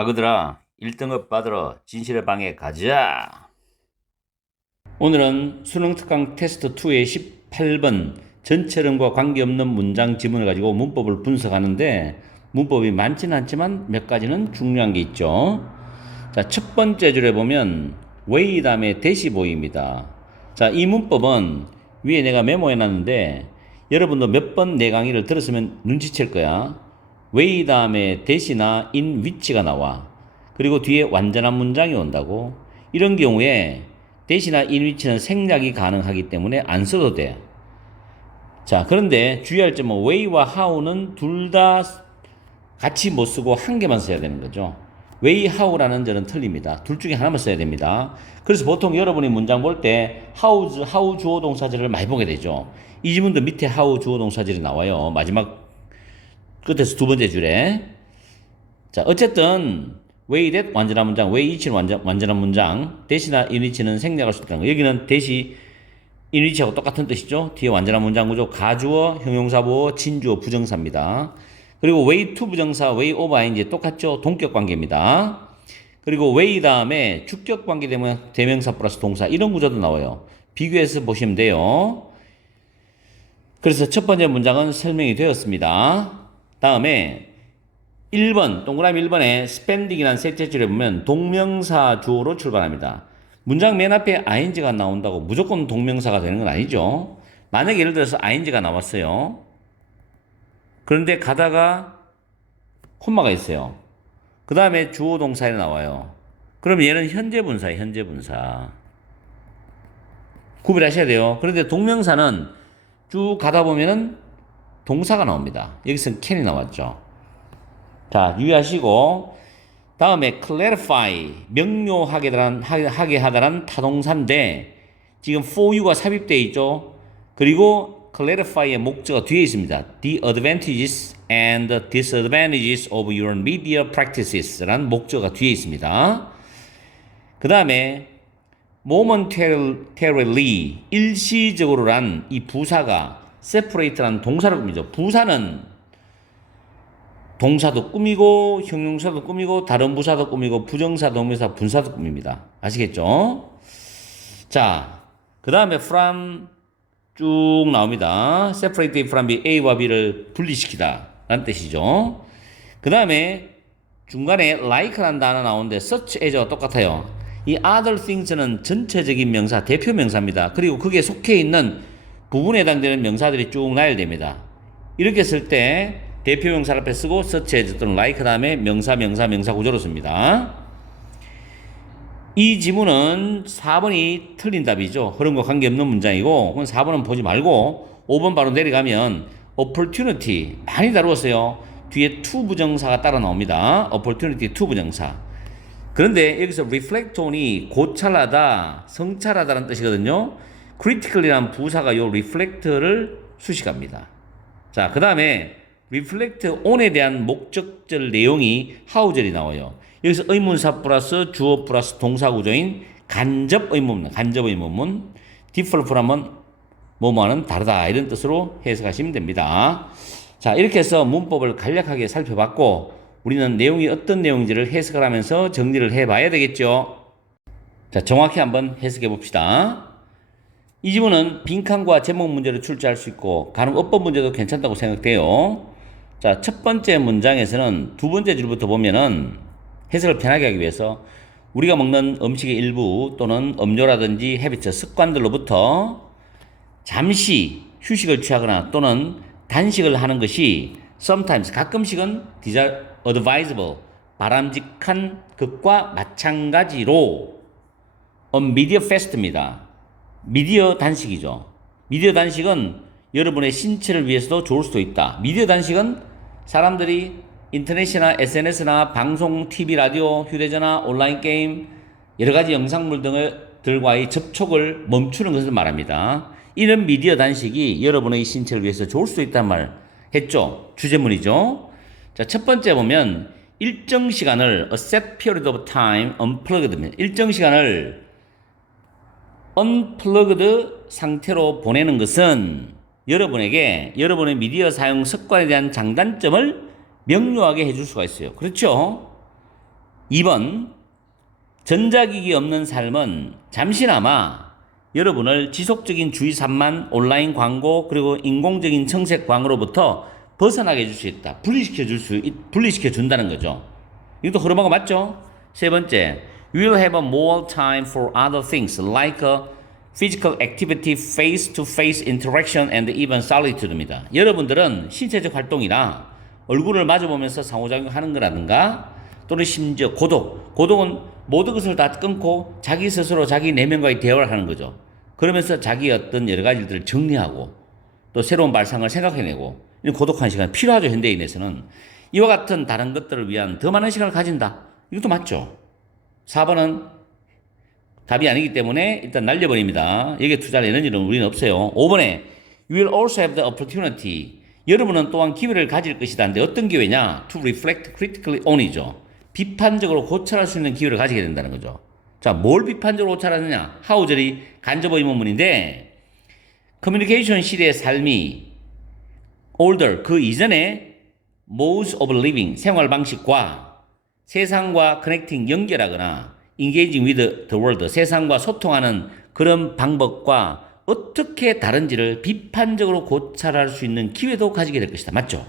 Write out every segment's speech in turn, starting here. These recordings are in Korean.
아그들아, 1등급 받으러 진실의 방에 가자. 오늘은 수능 특강 테스트 2의 18번 전체론과 관계없는 문장 지문을 가지고 문법을 분석하는데 문법이 많지는 않지만 몇 가지는 중요한 게 있죠. 자, 첫 번째 줄에 보면 way 다음에 대시 보입니다. 자, 이 문법은 위에 내가 메모해 놨는데 여러분도 몇 번 내 강의를 들었으면 눈치챌 거야. way 다음에 대시나 in which가 나와. 그리고 뒤에 완전한 문장이 온다고. 이런 경우에 대시나 in which는 생략이 가능하기 때문에 안 써도 돼. 자, 그런데 주의할 점은 way와 how는 둘 다 같이 못 쓰고 한 개만 써야 되는 거죠. way, how라는 절은 틀립니다. 둘 중에 하나만 써야 됩니다. 그래서 보통 여러분이 문장 볼 때 how 주어 동사절을 많이 보게 되죠. 이 지문도 밑에 how 주어 동사절이 나와요. 마지막 끝에서 두 번째 줄에. 자, 어쨌든 way that 완전한 문장, way each는 완전한 문장, 대시나 in which는 생략할 수 있다는 거. 여기는 대시 in which하고 똑같은 뜻이죠. 뒤에 완전한 문장 구조, 가주어, 형용사 보어, 진주어, 부정사입니다. 그리고 way to 부정사, way over ing 똑같죠. 동격 관계입니다. 그리고 way 다음에 주격 관계 대명사 플러스 동사 이런 구조도 나와요. 비교해서 보시면 돼요. 그래서 첫 번째 문장은 설명이 되었습니다. 다음에 1번, 동그라미 1번에 spending이라는 셋째 줄에 보면 동명사 주어로 출발합니다. 문장 맨 앞에 ing가 나온다고 무조건 동명사가 되는 건 아니죠. 만약에 예를 들어서 ing가 나왔어요. 그런데 가다가 콤마가 있어요. 그 다음에 주어 동사에 나와요. 그럼 얘는 현재 분사예요. 현재 분사. 구별하셔야 돼요. 그런데 동명사는 쭉 가다 보면은 동사가 나옵니다. 여기서는 can이 나왔죠. 자, 유의하시고 다음에 clarify, 명료하게 하다란 타동사인데 지금 for you가 삽입되어 있죠. 그리고 clarify의 목적어 뒤에 있습니다. The advantages and disadvantages of your media practices 라는 목적어가 뒤에 있습니다. 그 다음에 momentarily, 일시적으로란 이 부사가 separate라는 동사를 꾸미죠. 부사는 동사도 꾸미고 형용사도 꾸미고 다른 부사도 꾸미고 부정사, 동명사, 분사도 꾸밉니다. 아시겠죠? 자, 그 다음에 from 쭉 나옵니다. separate from B, A와 B를 분리시키다 라는 뜻이죠. 그 다음에 중간에 like라는 단어 나오는데 such as와 똑같아요. 이 other things는 전체적인 명사, 대표 명사입니다. 그리고 그게 속해 있는 부분에 해당되는 명사들이 쭉 나열됩니다. 이렇게 쓸 때 대표 명사 앞에 쓰고 such as 또는 like 다음에 명사 구조로 씁니다. 이 지문은 4번이 틀린 답이죠. 흐름과 관계없는 문장이고 4번은 보지 말고 5번 바로 내려가면 opportunity 많이 다루었어요. 뒤에 to 부정사가 따라 나옵니다. opportunity to 부정사. 그런데 여기서 reflect on이 고찰하다, 성찰하다라는 뜻이거든요. critical이라는 부사가 요 reflect를 수식합니다. 자, 그 다음에 reflect on에 대한 목적절 내용이 how절이 나와요. 여기서 의문사 플러스 주어 플러스 동사 구조인 간접 의문문, differ from은 뭐뭐와는 다르다 이런 뜻으로 해석하시면 됩니다. 자, 이렇게 해서 문법을 간략하게 살펴봤고 우리는 내용이 어떤 내용인지를 해석을 하면서 정리를 해봐야 되겠죠. 자, 정확히 한번 해석해 봅시다. 이 지문은 빈칸과 제목 문제로 출제할 수 있고 간혹 어법 문제도 괜찮다고 생각돼요. 자, 첫 번째 문장에서는 두 번째 줄부터 보면은 해석을 편하게 하기 위해서 우리가 먹는 음식의 일부 또는 음료라든지 헤비트, 습관들로부터 잠시 휴식을 취하거나 또는 단식을 하는 것이 sometimes, 가끔씩은 advisable, 바람직한 것과 마찬가지로 media fast입니다. 미디어 단식이죠. 미디어 단식은 여러분의 신체를 위해서도 좋을 수도 있다. 미디어 단식은 사람들이 인터넷이나 SNS나 방송, TV, 라디오, 휴대전화, 온라인 게임, 여러 가지 영상물 들과의 접촉을 멈추는 것을 말합니다. 이런 미디어 단식이 여러분의 신체를 위해서 좋을 수 있다는 말 했죠. 주제문이죠. 자, 첫 번째 보면 일정 시간을 a set period of time unplugged입니다. 일정 시간을 unplugged 상태로 보내는 것은 여러분에게 여러분의 미디어 사용 습관에 대한 장단점을 명료하게 해줄 수가 있어요. 그렇죠? 2번, 전자기기 없는 삶은 잠시나마 여러분을 지속적인 주의 산만, 온라인 광고, 그리고 인공적인 청색 광으로부터 벗어나게 해줄 수 있다. 분리시켜 준다는 거죠. 이것도 흐름하고 맞죠? 세 번째, you will have more time for other things like physical activity, face-to-face interaction, and even solitude입니다. 여러분들은 신체적 활동이나 얼굴을 마주보면서 상호작용하는 거라든가 또는 심지어 고독은 모든 것을 다 끊고 자기 스스로 자기 내면과의 대화를 하는 거죠. 그러면서 자기의 어떤 여러 가지 일들을 정리하고 또 새로운 발상을 생각해내고 이런 고독한 시간이 필요하죠. 현대인에서는. 이와 같은 다른 것들을 위한 더 많은 시간을 가진다. 이것도 맞죠. 4번은 답이 아니기 때문에 일단 날려버립니다. 여기에 투자할 에너지는 우리는 없어요. 5번에 You will also have the opportunity. 여러분은 또한 기회를 가질 것이다. 근데 어떤 기회냐? To reflect critically on이죠. 비판적으로 고찰할 수 있는 기회를 가지게 된다는 거죠. 자, 뭘 비판적으로 고찰하느냐? 하우절이 간접 의문문인데 커뮤니케이션 시대의 삶이 older, 그 이전에 modes of living, 생활 방식과 세상과 connecting, 연결하거나 engaging with the world, 세상과 소통하는 그런 방법과 어떻게 다른지를 비판적으로 고찰할 수 있는 기회도 가지게 될 것이다. 맞죠?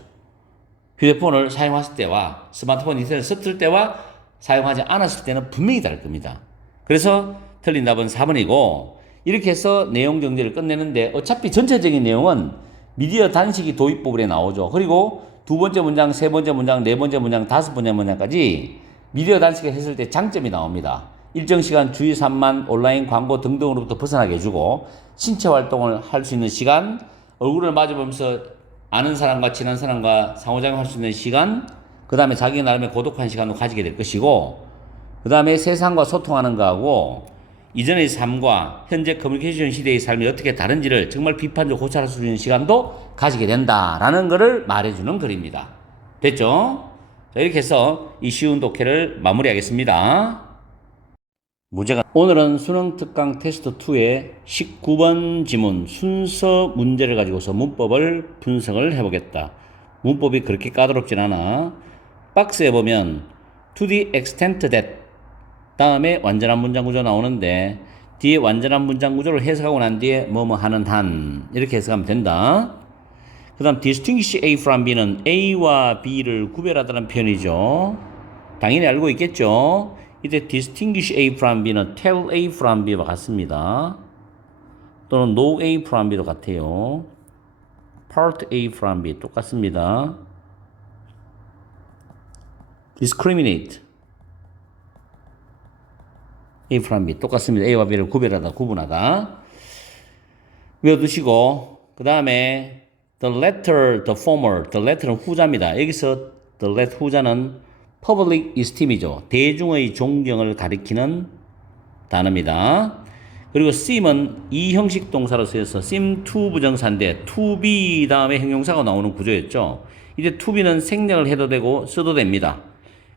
휴대폰을 사용했을 때와 스마트폰 인터넷을 썼을 때와 사용하지 않았을 때는 분명히 다를 겁니다. 그래서 틀린 답은 4번이고 이렇게 해서 내용 정리를 끝내는데 어차피 전체적인 내용은 미디어 단식이 도입 부분에 나오죠. 그리고 두 번째 문장, 세 번째 문장, 네 번째 문장, 다섯 번째 문장까지 미디어 단식을 했을 때 장점이 나옵니다. 일정 시간 주의 산만, 온라인 광고 등등으로부터 벗어나게 해주고 신체 활동을 할 수 있는 시간, 얼굴을 마주보면서 아는 사람과 친한 사람과 상호작용할 수 있는 시간, 그 다음에 자기 나름의 고독한 시간도 가지게 될 것이고, 그 다음에 세상과 소통하는 거하고 이전의 삶과 현재 커뮤니케이션 시대의 삶이 어떻게 다른지를 정말 비판적으로 고찰할 수 있는 시간도 가지게 된다라는 것을 말해주는 글입니다. 됐죠? 자, 이렇게 해서 이 쉬운 독해를 마무리하겠습니다. 문제가 오늘은 수능 특강 테스트 2의 19번 지문 순서 문제를 가지고서 문법을 분석을 해보겠다. 문법이 그렇게 까다롭진 않아. 박스에 보면 to the extent that 다음에 완전한 문장 구조 나오는데 뒤에 완전한 문장 구조를 해석하고 난 뒤에 뭐뭐 하는 한 이렇게 해석하면 된다. 그 다음 distinguish A from B는 A와 B를 구별하다는 표현이죠. 당연히 알고 있겠죠. 이때 distinguish A from B는 tell A from B와 같습니다. 또는 know A from B도 같아요. part A from B 똑같습니다. discriminate A from B 똑같습니다. A와 B를 구별하다, 구분하다. 외워두시고 그 다음에 the latter, the former, the latter는 후자입니다. 여기서 the latter 후자는 public esteem이죠. 대중의 존경을 가리키는 단어입니다. 그리고 seem은 이 형식 동사로 쓰여서 seem to 부정사인데 to be 다음에 형용사가 나오는 구조였죠. 이제 to be는 생략을 해도 되고 써도 됩니다.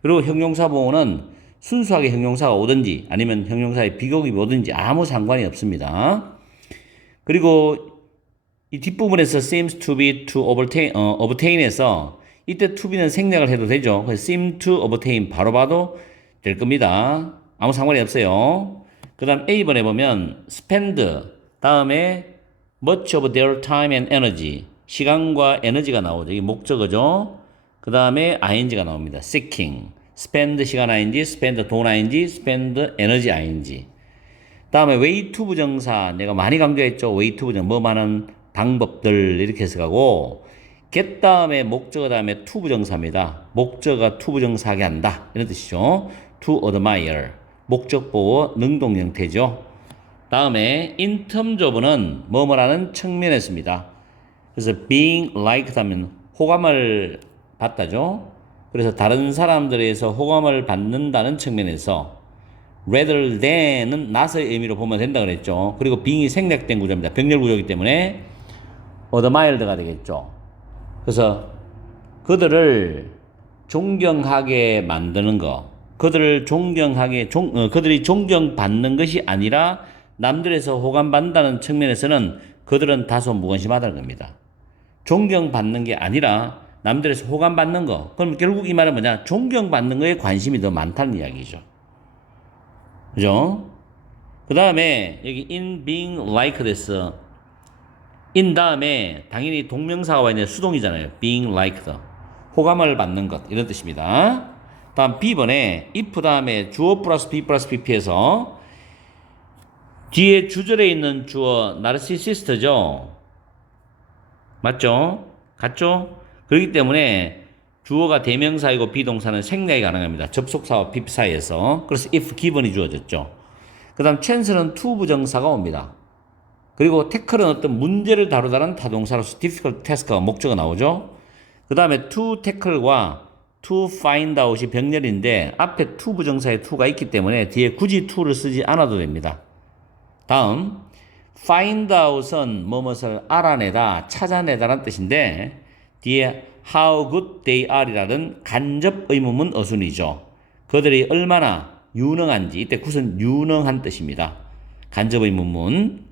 그리고 형용사 보호는 순수하게 형용사가 오든지 아니면 형용사의 비교급이 오든지 아무 상관이 없습니다. 그리고 이 뒷부분에서 seems to be to obtain에서 이때 to be는 생략을 해도 되죠. 그래서 seem to obtain 바로 봐도 될 겁니다. 아무 상관이 없어요. 그 다음 A번에 보면 spend 다음에 much of their time and energy 시간과 에너지가 나오죠. 이게 목적어죠. 그 다음에 ing가 나옵니다. seeking spend 시간 ing, spend 돈 ing, spend 에너지 ing. 다음에 way to 부정사 내가 많이 강조했죠. way to 부정 뭐 많은 방법들 이렇게 해서 가고 get 다음에 목적어 다음에 to 부정사입니다. 목적어가 to 부정사하게 한다 이런 뜻이죠. to admire 목적보호 능동 형태죠. 다음에 in terms of는 뭐뭐라는 측면에 씁니다. 그래서 being liked 하면 호감을 받다죠. 그래서 다른 사람들에 의해서 호감을 받는다는 측면에서 rather than은 not의 의미로 보면 된다 그랬죠. 그리고 being이 생략된 구조입니다. 병렬 구조이기 때문에 admired가 되겠죠. 그래서 그들을 존경하게 만드는 거, 그들이 존경받는 것이 아니라 남들에서 호감받는다는 측면에서는 그들은 다소 무관심하다는 겁니다. 존경받는 게 아니라 남들에서 호감받는 거. 그럼 결국 이 말은 뭐냐? 존경받는 거에 관심이 더 많다는 이야기죠. 그죠? 그 다음에 여기 in being like this. in 다음에 당연히 동명사가 와 있는 수동이잖아요. being liked. 호감을 받는 것. 이런 뜻입니다. 다음 B번에 if 다음에 주어 플러스 be 플러스 pp에서 뒤에 주절에 있는 주어 narcissist죠. 맞죠? 같죠? 그렇기 때문에 주어가 대명사이고 비동사는 생략이 가능합니다. 접속사와 PP 사이에서. 그래서 if given이 주어졌죠. 그 다음 chance는 to 부정사가 옵니다. 그리고 tackle은 어떤 문제를 다루다는 타동사로서 difficult task가 목적어 나오죠. 그 다음에 to tackle과 to find out이 병렬인데 앞에 to 부정사에 to가 있기 때문에 뒤에 굳이 to를 쓰지 않아도 됩니다. 다음 find out은 무엇을 알아내다, 찾아내다라는 뜻인데 뒤에 how good they are이라는 간접 의문문 어순이죠. 그들이 얼마나 유능한지, 이때 굿은 유능한 뜻입니다. 간접 의문문.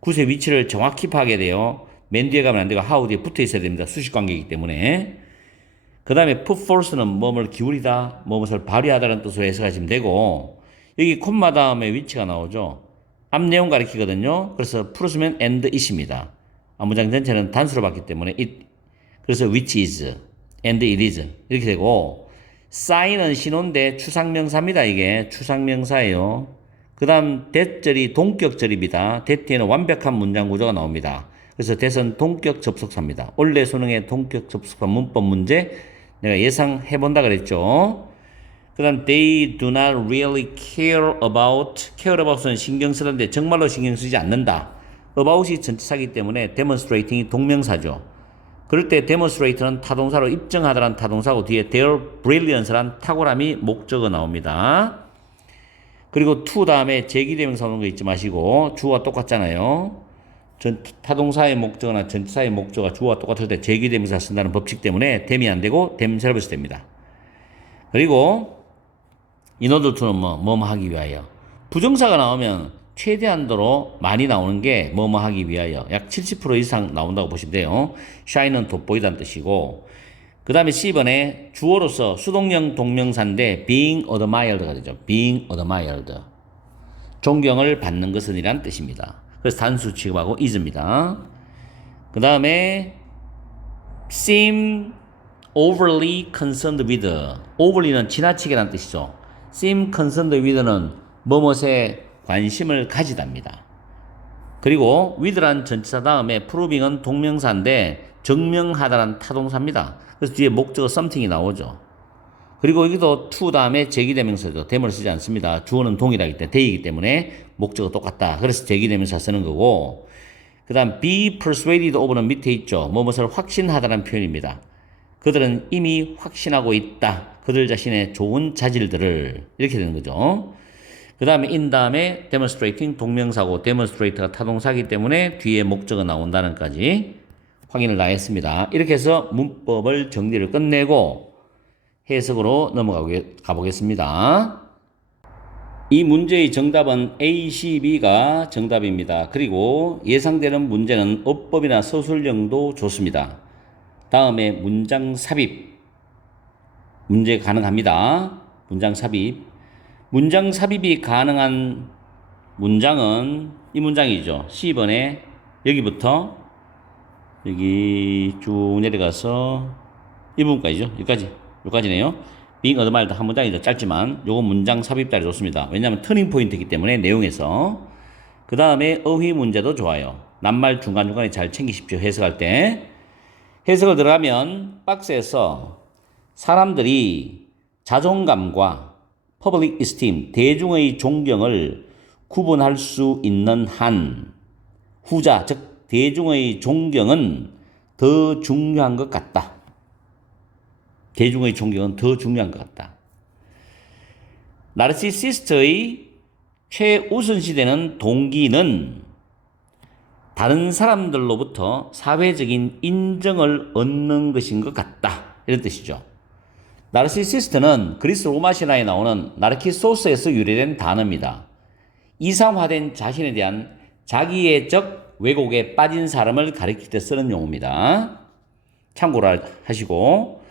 굿의 위치를 정확히 파악해야 맨 뒤에 가면 안 되고 how 뒤에 붙어 있어야 됩니다. 수식관계이기 때문에. 그 다음에 put force는 뭐를 기울이다, 무엇을 발휘하다는 뜻으로 해석하시면 되고 여기 콤마 다음에 위치가 나오죠. 앞 내용 가리키거든요. 그래서 풀었으면 and it입니다. 문장 전체는 단수로 봤기 때문에 it. 그래서 which is, and it is 이렇게 되고 sign은 신호인데 추상명사입니다. 이게 추상명사예요. 그 다음 that절이 동격절입니다. that에는 완벽한 문장 구조가 나옵니다. 그래서 that은 동격 접속사입니다. 원래 수능의 동격 접속사 문법 문제 내가 예상해본다 그랬죠. 그 다음 they do not really care about은 신경 쓰는데 정말로 신경 쓰지 않는다. about이 전치사이기 때문에 demonstrating이 동명사죠. 그럴 때 demonstrate는 타동사로 입증하다란 타동사고 뒤에 their brilliance란 탁월함이 목적어 나옵니다. 그리고 to 다음에 제기대명사 오는 거 잊지 마시고 주어와 똑같잖아요. 타동사의 목적어나 전치사의 목적어가 주어와 똑같을 때 제기대명사 쓴다는 법칙 때문에 됨이 안 되고 themselves 됩니다. 그리고 in order to는 뭐뭐 하기 위하여. 부정사가 나오면 최대한도로 많이 나오는 게 뭐뭐 하기 위하여 약 70% 이상 나온다고 보시면 돼요. shine은 돋보이다는 뜻이고 그 다음에 C번에 주어로서 수동형 동명사인데 being admired가 되죠. being admired. 존경을 받는 것은 이란 뜻입니다. 그래서 단수 취급하고 is입니다. 그 다음에 seem overly concerned with. overly는 지나치게란 뜻이죠. seem concerned with는 뭐뭇에 관심을 가지답니다. 그리고 with란 전치사 다음에 proving은 동명사인데 증명하다란 타동사입니다. 그래서 뒤에 목적어 something이 나오죠. 그리고 여기도 to 다음에 제기대명사죠. them을 쓰지 않습니다. 주어는 동일하기 때문에 they이기 때문에 목적어 똑같다. 그래서 제기대명사 쓰는 거고 그 다음 be persuaded of는 밑에 있죠. 무엇을 확신하다는 표현입니다. 그들은 이미 확신하고 있다. 그들 자신의 좋은 자질들을 이렇게 되는 거죠. 그 다음에 in 다음에 demonstrating 동명사고 demonstrate가 타동사이기 때문에 뒤에 목적어 나온다는 까지 확인을 다 했습니다. 이렇게 해서 문법을 정리를 끝내고 해석으로 가보겠습니다. 이 문제의 정답은 A, C, B가 정답입니다. 그리고 예상되는 문제는 어법이나 서술형도 좋습니다. 다음에 문장 삽입 문제 가능합니다. 문장 삽입. 문장 삽입이 가능한 문장은 이 문장이죠. C번에 여기부터 여기 쭉 내려가서 이 부분까지죠. 여기까지네요. being admired 한 문장이죠. 짧지만 요건 문장 삽입달이 좋습니다. 왜냐하면 터닝 포인트이기 때문에 내용에서. 그 다음에 어휘 문제도 좋아요. 낱말 중간중간에 잘 챙기십시오. 해석할 때. 해석을 들어가면 박스에서 사람들이 자존감과 public esteem, 대중의 존경을 구분할 수 있는 한 후자, 즉 대중의 존경은 더 중요한 것 같다. 대중의 존경은 더 중요한 것 같다. 나르시시스트의 최우선시되는 동기는 다른 사람들로부터 사회적인 인정을 얻는 것인 것 같다. 이런 뜻이죠. 나르시시스트는 그리스 로마 신화에 나오는 나르키소스에서 유래된 단어입니다. 이상화된 자신에 대한 자기애적 왜곡에 빠진 사람을 가리킬 때 쓰는 용어입니다. 참고를 하시고.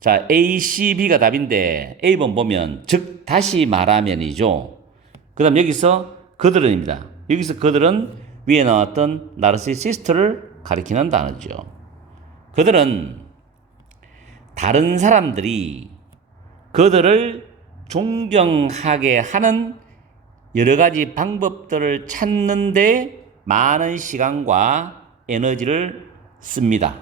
자, A, C, B가 답인데 A번 보면 즉 다시 말하면이죠. 그 다음 여기서 그들은입니다. 여기서 그들은 위에 나왔던 나르시시스트를 가리키는 단어죠. 그들은 다른 사람들이 그들을 존경하게 하는 여러 가지 방법들을 찾는데 많은 시간과 에너지를 씁니다.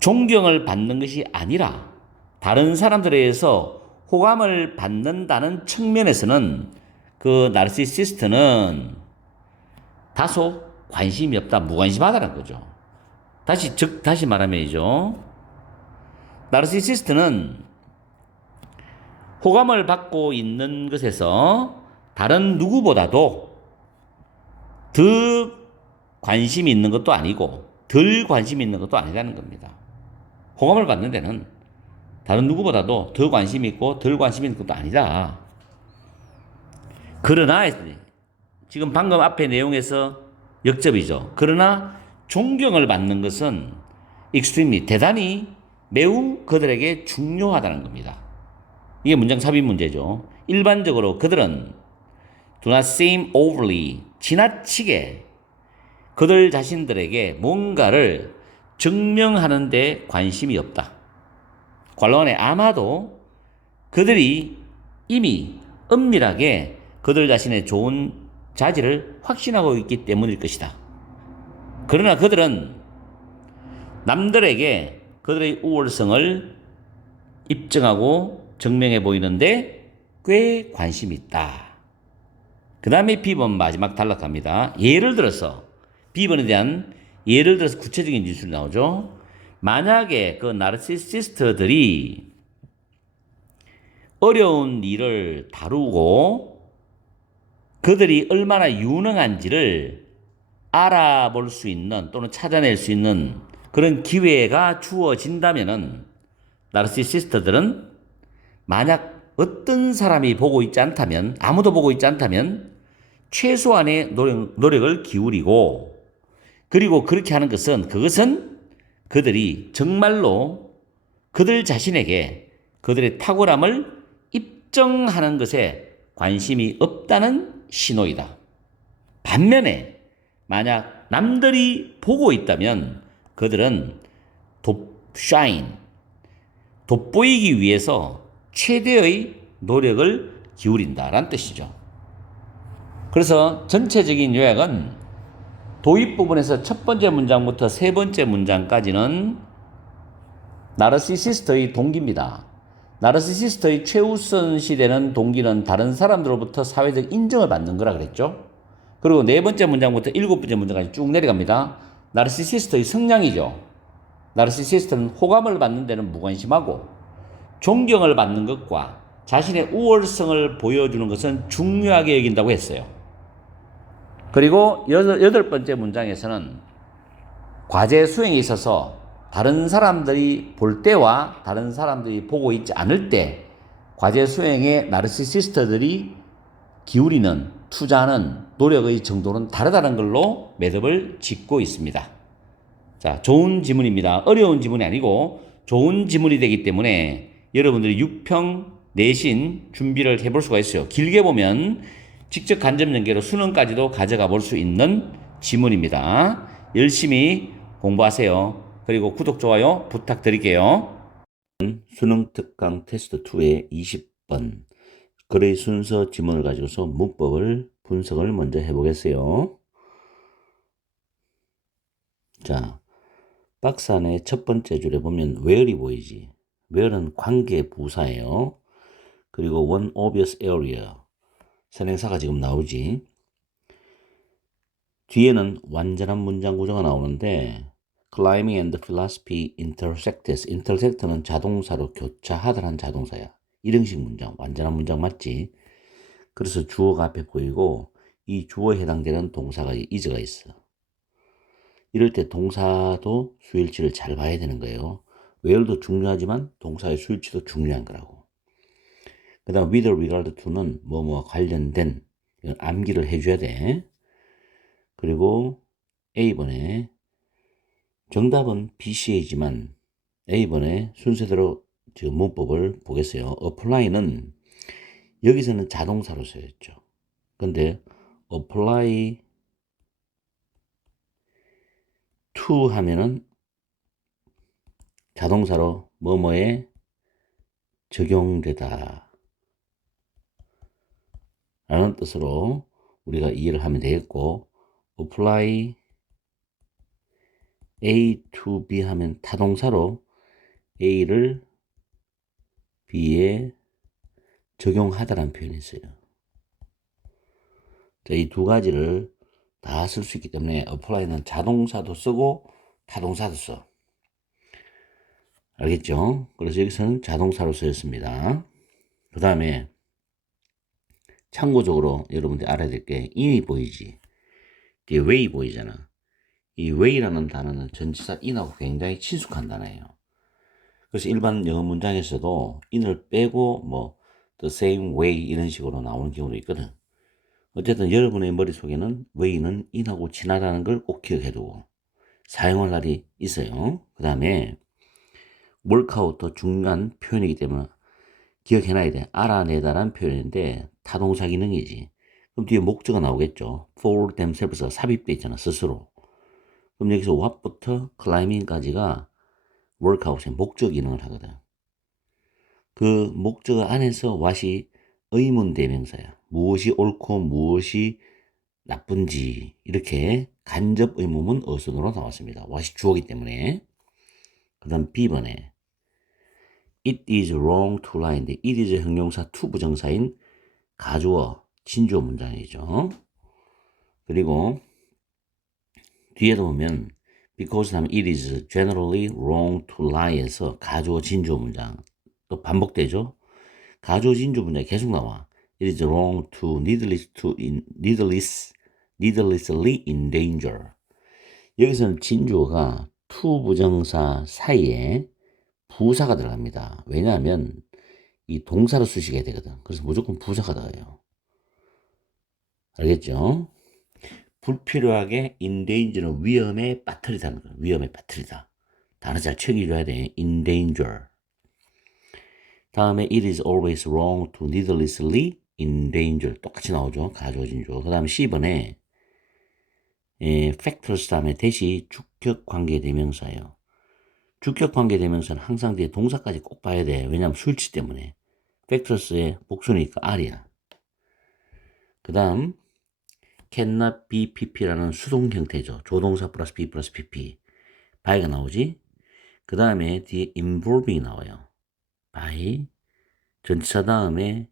존경을 받는 것이 아니라 다른 사람들에 의해서 호감을 받는다는 측면에서는 그 나르시시스트는 다소 관심이 없다, 무관심하다는 거죠. 다시 말하면이죠. 나르시시스트는 호감을 받고 있는 것에서 다른 누구보다도 더 관심이 있는 것도 아니고 덜 관심이 있는 것도 아니라는 겁니다. 호감을 받는 데는 다른 누구보다도 더 관심이 있고 덜 관심이 있는 것도 아니다. 그러나 지금 방금 앞에 내용에서 역접이죠. 그러나 존경을 받는 것은 extremely 대단히 매우 그들에게 중요하다는 겁니다. 이게 문장 삽입 문제죠. 일반적으로 그들은 do not seem overly 지나치게 그들 자신들에게 뭔가를 증명하는 데 관심이 없다. 관론에 아마도 그들이 이미 은밀하게 그들 자신의 좋은 자질을 확신하고 있기 때문일 것이다. 그러나 그들은 남들에게 그들의 우월성을 입증하고 증명해 보이는데 꽤 관심이 있다. 그 다음에 B번 마지막 단락합니다. 예를 들어서 B번에 대한 예를 들어서 구체적인 진술이 나오죠. 만약에 그 나르시시스트들이 어려운 일을 다루고 그들이 얼마나 유능한지를 알아볼 수 있는 또는 찾아낼 수 있는 그런 기회가 주어진다면은 나르시시스트들은 만약 어떤 사람이 보고 있지 않다면 아무도 보고 있지 않다면 최소한의 노력을 기울이고 그리고 그렇게 하는 것은 그것은 그들이 정말로 그들 자신에게 그들의 탁월함을 입증하는 것에 관심이 없다는 신호이다. 반면에 만약 남들이 보고 있다면 그들은 샤인, 돋보이기 위해서 최대의 노력을 기울인다라는 뜻이죠. 그래서 전체적인 요약은 도입 부분에서 첫 번째 문장부터 세 번째 문장까지는 나르시시스트의 동기입니다. 나르시시스트의 최우선 시되는 동기는 다른 사람들로부터 사회적 인정을 받는 거라 그랬죠. 그리고 네 번째 문장부터 일곱 번째 문장까지 쭉 내려갑니다. 나르시시스트의 성향이죠. 나르시시스트는 호감을 받는 데는 무관심하고 존경을 받는 것과 자신의 우월성을 보여주는 것은 중요하게 여긴다고 했어요. 그리고 여덟 번째 문장에서는 과제 수행에 있어서 다른 사람들이 볼 때와 다른 사람들이 보고 있지 않을 때 과제 수행에 나르시시스트들이 기울이는 투자하는 노력의 정도는 다르다는 걸로 매듭을 짓고 있습니다. 자, 좋은 지문입니다. 어려운 지문이 아니고 좋은 지문이 되기 때문에 여러분들이 6평 내신 준비를 해볼 수가 있어요. 길게 보면 직접 간접 연계로 수능까지도 가져가 볼 수 있는 지문입니다. 열심히 공부하세요. 그리고 구독, 좋아요 부탁드릴게요. 수능 특강 테스트 2의 20번 글의 순서 지문을 가지고서 문법을 분석을 먼저 해보겠어요. 자, 박스 안에 첫 번째 줄에 보면 where이 보이지. where는 관계 부사예요. 그리고 one obvious area 선행사가 지금 나오지. 뒤에는 완전한 문장 구조가 나오는데 climbing and philosophy intersects. intersect는 자동사로 교차하다라는 자동사야. 일형식 문장, 완전한 문장 맞지? 그래서 주어가 앞에 보이고 이 주어에 해당되는 동사가 is가 있어. 이럴 때 동사도 수일치를 잘 봐야 되는 거예요. where도 중요하지만 동사의 수일치도 중요한 거라고. 그 다음 with regard to는 뭐뭐와 관련된 이건 암기를 해줘야 돼. 그리고 A번에 정답은 BCA지만 A번에 순서대로 지금 문법을 보겠어요. apply는 여기서는 자동사로 쓰였죠. 근데 apply to 하면은 자동사로 뭐뭐에 적용되다 라는 뜻으로 우리가 이해를 하면 되겠고, apply A to B 하면 타동사로 A를 B에 적용하다라는 표현이 있어요. 이 두 가지를 다 쓸 수 있기 때문에 apply는 자동사도 쓰고 타동사도 써. 알겠죠? 그래서 여기서는 자동사로 쓰였습니다. 그 다음에 참고적으로 여러분들이 알아야 될 게 in이 보이지. 이게 way 보이잖아. 이 way라는 단어는 전치사 in하고 굉장히 친숙한 단어예요. 그래서 일반 영어 문장에서도 in을 빼고 뭐 the same way 이런 식으로 나오는 경우도 있거든. 어쨌든 여러분의 머릿속에는 way는 in하고 친하다는 걸 꼭 기억해두고 사용할 날이 있어요. 그 다음에 workout도 중요한 표현이기 때문에 기억해놔야 돼. 알아내다라는 표현인데 타동사 기능이지. 그럼 뒤에 목적어가 나오겠죠. for themselves가 삽입돼 있잖아, 스스로. 그럼 여기서 what부터 climbing까지가 workout의 목적 기능을 하거든. 그 목적어 안에서 what이 의문 대명사야. 무엇이 옳고 무엇이 나쁜지 이렇게 간접 의문문 어순으로 나왔습니다. what이 주어기 때문에. 그 다음 B번에 it is wrong to lie인데 it is 형용사 to 부정사인 가주어 진주어 문장이죠. 그리고 뒤에도 보면 because 하면 it is generally wrong to lie에서 가주어 진주어 문장 또 반복되죠. 가주어 진주어 문장이 계속 나와. it is wrong to needlessly endanger. 여기서는 진주어가 to 부정사 사이에 부사가 들어갑니다. 왜냐하면 이 동사로 쓰시게 되거든. 그래서 무조건 부사가 들어가요. 알겠죠? 불필요하게 endanger는 위험에 빠뜨리다는 거예요. 위험에 빠뜨리다. 단어 잘 챙겨줘야 돼. endanger. 다음에 it is always wrong to needlessly endanger. 똑같이 나오죠. 가주어 진주어. 그 다음에 C번에 factors 다음에 대시 주격 관계 대명사예요. 주격 관계 대명사는 항상 뒤에 동사까지 꼭 봐야 돼. 왜냐하면 수일치 때문에. factors의 복수니까 R이야. 그 다음 cannot be pp라는 수동 형태죠. 조동사 플러스 be 플러스 pp. by가 나오지. 그 다음에 뒤에 involving이 나와요. by 전치사 다음에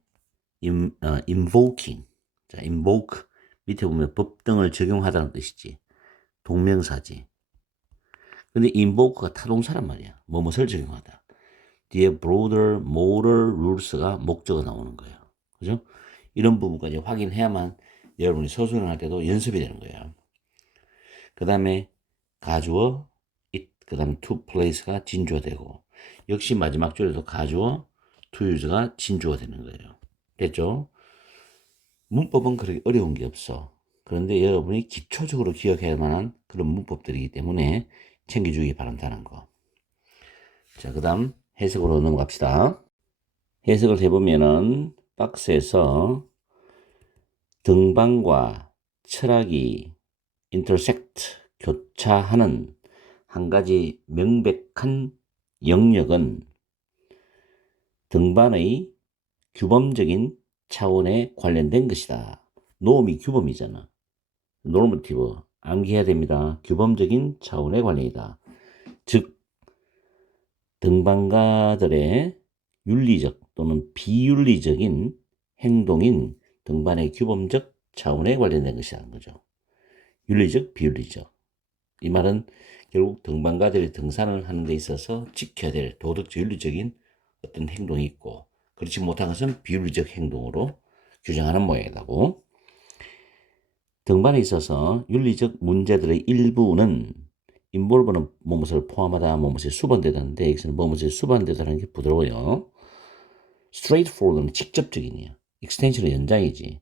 invoking. 자, invoke 밑에 보면 법 등을 적용하다는 뜻이지. 동명사지. 근데 invoke가 타동사란 말이야. 뭐뭇을 적용하다. 뒤에 broader, moral rules가 목적어 나오는 거예요. 그죠? 이런 부분까지 확인해야만 여러분이 서술할 때도 연습이 되는 거예요. 그 다음에 가주어 it, 그 다음에 to place가 진주어 되고 역시 마지막 줄에도 가주어 to use가 진주어 되는 거예요. 됐죠? 문법은 그렇게 어려운 게 없어. 그런데 여러분이 기초적으로 기억할 만한 그런 문법들이기 때문에 챙겨주기 바란다는 거. 자, 그 다음 해석으로 넘어갑시다. 해석을 해보면은 박스에서 등반과 철학이 intersect, 교차하는 한 가지 명백한 영역은 등반의 규범적인 차원에 관련된 것이다. 노음이 규범이잖아. 노르머티브 암기해야 됩니다. 규범적인 차원에 관련이다. 즉 등반가들의 윤리적 또는 비윤리적인 행동인 등반의 규범적 차원에 관련된 것이라는 거죠. 윤리적, 비윤리적. 이 말은 결국 등반가들이 등산을 하는 데 있어서 지켜야 될 도덕적, 윤리적인 어떤 행동이 있고 그렇지 못한 것은 비윤리적 행동으로 규정하는 모양이라고. 등반에 있어서 윤리적 문제들의 일부는 인볼브는 뭐뭇을 포함하다, 뭐뭇이 수반되다는데 여기서는 뭐뭇이 수반되다는 게 부드러워요. straightforward는 직접적이냐, extension은 연장이지.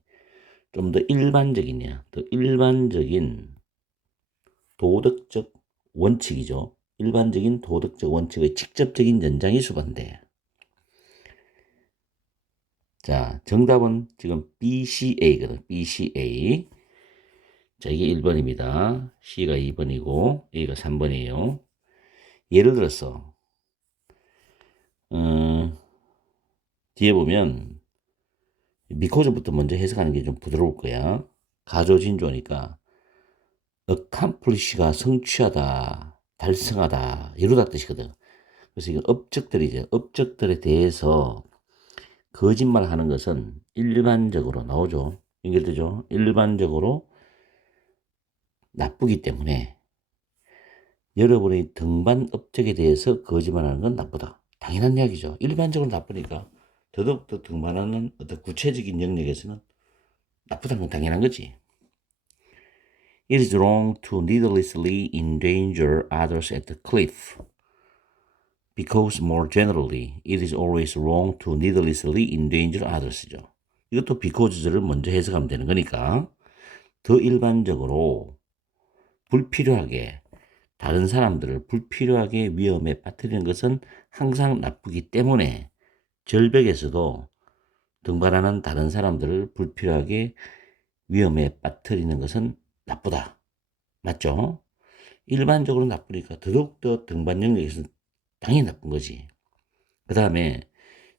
좀 더 일반적이냐, 더 일반적인 도덕적 원칙이죠. 일반적인 도덕적 원칙의 직접적인 연장이 수반돼. 자, 정답은 지금 BCA거든. BCA. 자, 이게 1번입니다. C가 2번이고 A가 3번이에요. 예를 들어서 뒤에 보면 미코즈부터 먼저 해석하는 게 좀 부드러울 거야. 가조진조니까 accomplish가 성취하다, 달성하다, 이루다 뜻이거든. 그래서 이건 업적들이죠. 업적들에 대해서 거짓말하는 것은 일반적으로 나오죠. 연결되죠. 일반적으로 나쁘기 때문에 여러분의 등반 업적에 대해서 거짓말하는 건 나쁘다. 당연한 이야기죠. 일반적으로 나쁘니까 더더욱더 등반하는 어떤 구체적인 영역에서는 나쁘다는 건 당연한 거지. It is wrong to needlessly endanger others at the cliff. Because more generally, it is always wrong to needlessly endanger others죠. 이것도 because를 먼저 해석하면 되는 거니까 더 일반적으로 불필요하게 다른 사람들을 불필요하게 위험에 빠뜨리는 것은 항상 나쁘기 때문에 절벽에서도 등반하는 다른 사람들을 불필요하게 위험에 빠뜨리는 것은 나쁘다. 맞죠? 일반적으로 나쁘니까 더더욱더 등반 영역에서는 당연히 나쁜 거지. 그 다음에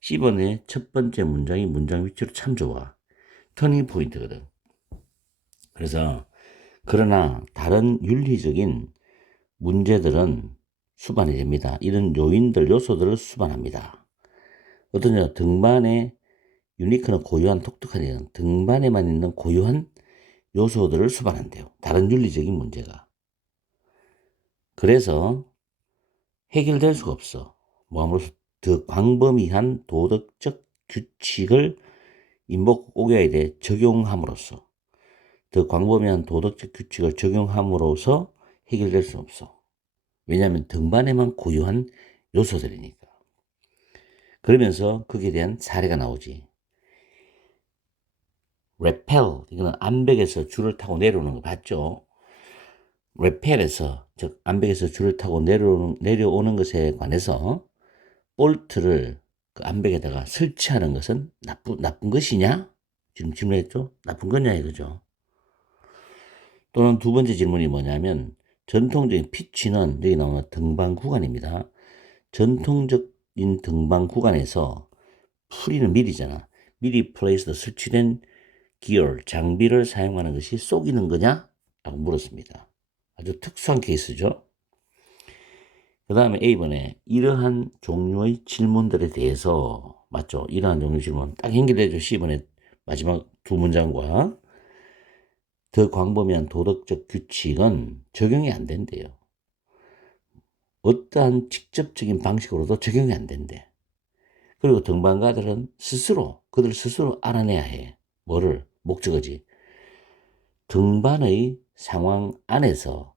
C번의 첫 번째 문장이 문장 위치로 참 좋아. 터닝 포인트거든. 그래서 그러나 다른 윤리적인 문제들은 수반이 됩니다. 이런 요인들, 요소들을 수반합니다. 어떠냐? 등반의 유니크는 고유한 독특한 등반에만 있는 고유한 요소들을 수반한대요. 다른 윤리적인 문제가. 그래서 해결될 수가 없어. 뭐함으로써 더 광범위한 도덕적 규칙을 인복오교에 대해 적용함으로써 더 광범위한 도덕적 규칙을 적용함으로써 해결될 수 없어. 왜냐하면 등반에만 고유한 요소들이니까. 그러면서 거기에 대한 사례가 나오지. rappel, 이거는 암벽에서 줄을 타고 내려오는 거 봤죠? rappel에서, 즉 암벽에서 줄을 타고 내려오는 것에 관해서 볼트를 그 암벽에다가 설치하는 것은 나쁜 것이냐? 지금 질문했죠? 나쁜 거냐 이거죠. 또는 두 번째 질문이 뭐냐면 전통적인 피치는 여기 나오는 등반 구간입니다. 전통적인 등반 구간에서 풀이는 미리잖아. 미리 플레이스도 설치된 기어, 장비를 사용하는 것이 속이는 거냐? 라고 물었습니다. 아주 특수한 케이스죠. 그 다음에 A번에 이러한 종류의 질문들에 대해서 맞죠? 이러한 종류 질문 딱 연결되죠. C번에 마지막 두 문장과 더 광범위한 도덕적 규칙은 적용이 안 된대요. 어떠한 직접적인 방식으로도 적용이 안 된대. 그리고 등반가들은 그들 스스로 알아내야 해. 뭐를? 목적어지. 등반의 상황 안에서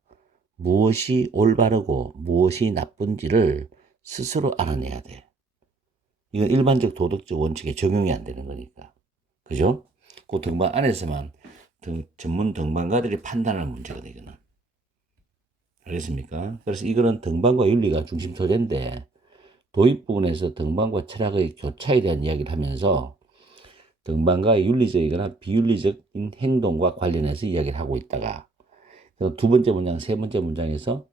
무엇이 올바르고 무엇이 나쁜지를 스스로 알아내야 돼. 이건 일반적 도덕적 원칙에 적용이 안 되는 거니까. 그죠? 그 등반 안에서만 전문 등반가들이 판단하는 문제거든, 이거는. 알겠습니까? 그래서 이거는 등반과 윤리가 중심 소재인데 도입 부분에서 등반과 철학의 교차에 대한 이야기를 하면서 등반가의 윤리적이거나 비윤리적인 행동과 관련해서 이야기를 하고 있다가 두 번째 문장, 세 번째 문장에서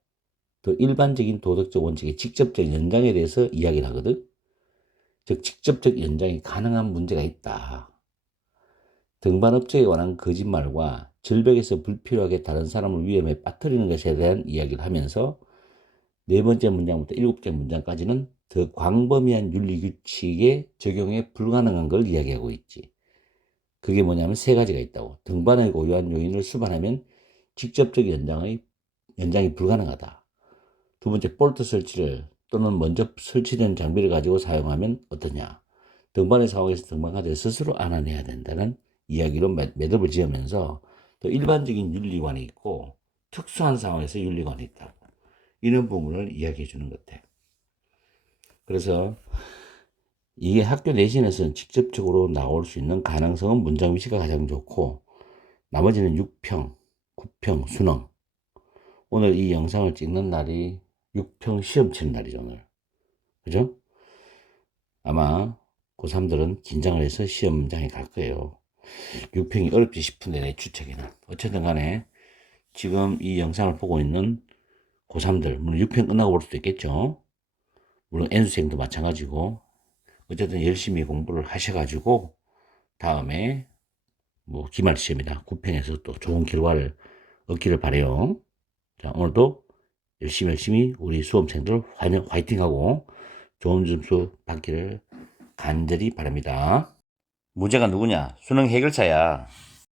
더 일반적인 도덕적 원칙의 직접적 연장에 대해서 이야기를 하거든. 즉 직접적 연장이 가능한 문제가 있다. 등반업체에 관한 거짓말과 절벽에서 불필요하게 다른 사람을 위험에 빠뜨리는 것에 대한 이야기를 하면서 네 번째 문장부터 일곱 번째 문장까지는 더 광범위한 윤리규칙의 적용에 불가능한 걸 이야기하고 있지. 그게 뭐냐면 세 가지가 있다고. 등반의 고유한 요인을 수반하면 직접적 연장이 불가능하다. 두 번째, 볼트 설치를 또는 먼저 설치된 장비를 가지고 사용하면 어떠냐. 등반의 상황에서 등반가들이 스스로 알아내야 된다는 이야기로 매듭을 지으면서 또 일반적인 윤리관이 있고 특수한 상황에서 윤리관이 있다. 이런 부분을 이야기해 주는 것 같아요. 그래서 이게 학교 내신에서는 직접적으로 나올 수 있는 가능성은 문장 위치가 가장 좋고 나머지는 6평, 9평, 수능 오늘 이 영상을 찍는 날이 6평 시험 치는 날이죠, 오늘. 그죠? 아마 고3들은 긴장을 해서 시험장에 갈 거예요. 6평이 어렵지 싶은데, 내 추측에는. 어쨌든 간에, 지금 이 영상을 보고 있는 고3들, 물론 6평 끝나고 볼 수도 있겠죠. 물론 N수생도 마찬가지고, 어쨌든 열심히 공부를 하셔가지고, 다음에, 뭐, 기말 시험이다. 9평에서 또 좋은 결과를 얻기를 바래요. 자, 오늘도 열심히 우리 수험생들 화이팅하고 좋은 점수 받기를 간절히 바랍니다. 문제가 누구냐? 수능 해결사야.